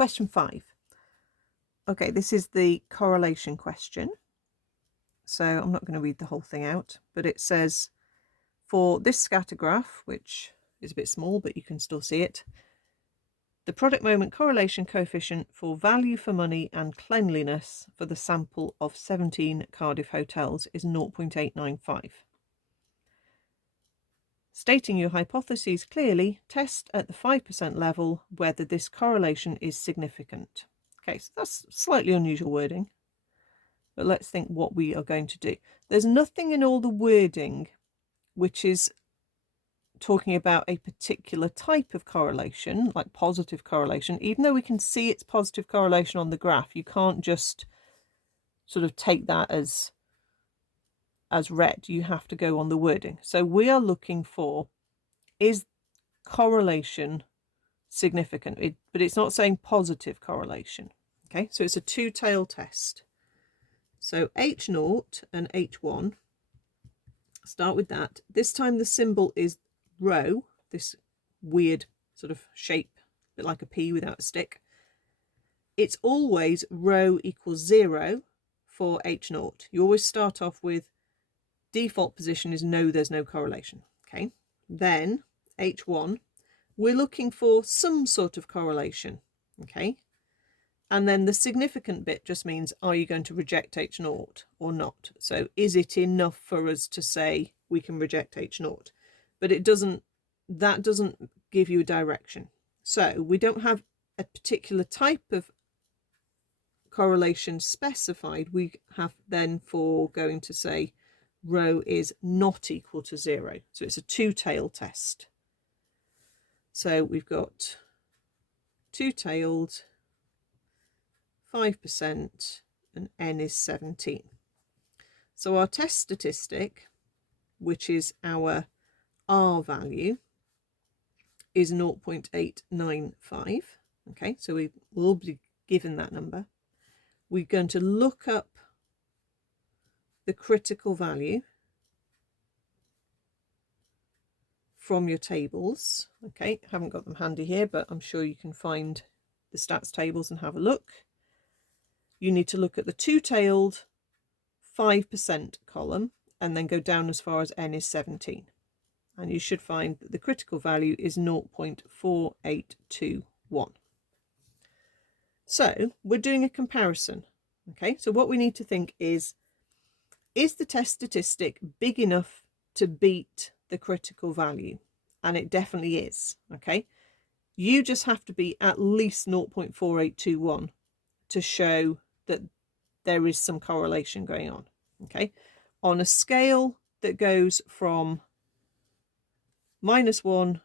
question 5. Okay, this is the correlation question. So I'm not going to read the whole thing out, but it says for this scatter graph, which is a bit small, but you can still see it, the product moment correlation coefficient for value for money and cleanliness for the sample of 17 Cardiff hotels is 0.895. Stating your hypotheses clearly, test at the 5% level whether this correlation is significant. Okay, so that's slightly unusual wording, but let's think what we are going to do. There's nothing in all the wording which is talking about a particular type of correlation, like positive correlation. Even though we can see it's positive correlation on the graph, you can't just sort of take that as read. You have to go on the wording. So we are looking for, is correlation significant? But it's not saying positive correlation. Okay, so it's a two-tailed test. So H0 and H1, start with that. This time the symbol is rho, this weird sort of shape, a bit like a P without a stick. It's always rho equals 0 for H0. You always start off with default position is no, there's no correlation. Okay, then H1, we're looking for some sort of correlation. Okay, and then the significant bit just means, are you going to reject H0 or not? So is it enough for us to say we can reject H0? But that doesn't give you a direction. So we don't have a particular type of correlation specified. We have then for going to say rho is not equal to 0. So it's a two-tailed test. So we've got two-tailed, 5%, and n is 17. So our test statistic, which is our R value, is 0.895. Okay, so we will be given that number. We're going to look up the critical value from your tables. Okay, haven't got them handy here, but I'm sure you can find the stats tables and have a look. You need to look at the two-tailed 5% column and then go down as far as n is 17. And you should find that the critical value is 0.4821. So we're doing a comparison. Okay, so what we need to think is the test statistic big enough to beat the critical value? And it definitely is. Okay, you just have to be at least 0.4821 to show that there is some correlation going on. Okay, on a scale that goes from -1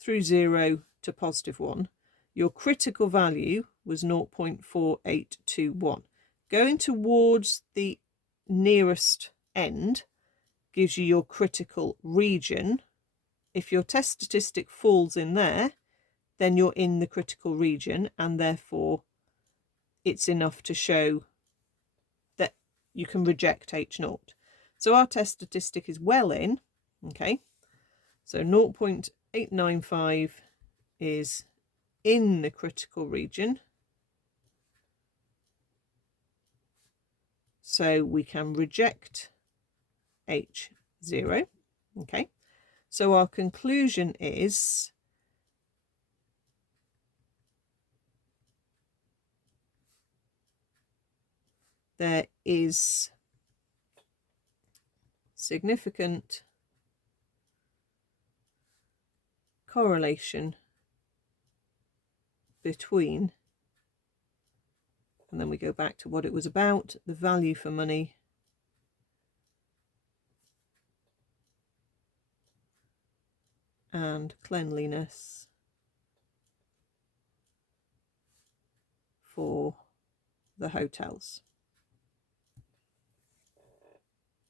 through 0 to +1, your critical value was 0.4821. Going towards the nearest end gives you your critical region. If your test statistic falls in there, then you're in the critical region, and therefore it's enough to show that you can reject H0. So our test statistic is well in. Okay, so 0.895 is in the critical region. So we can reject H0. Okay, so our conclusion is there is significant correlation between, and then we go back to what it was about, the value for money and cleanliness for the hotels.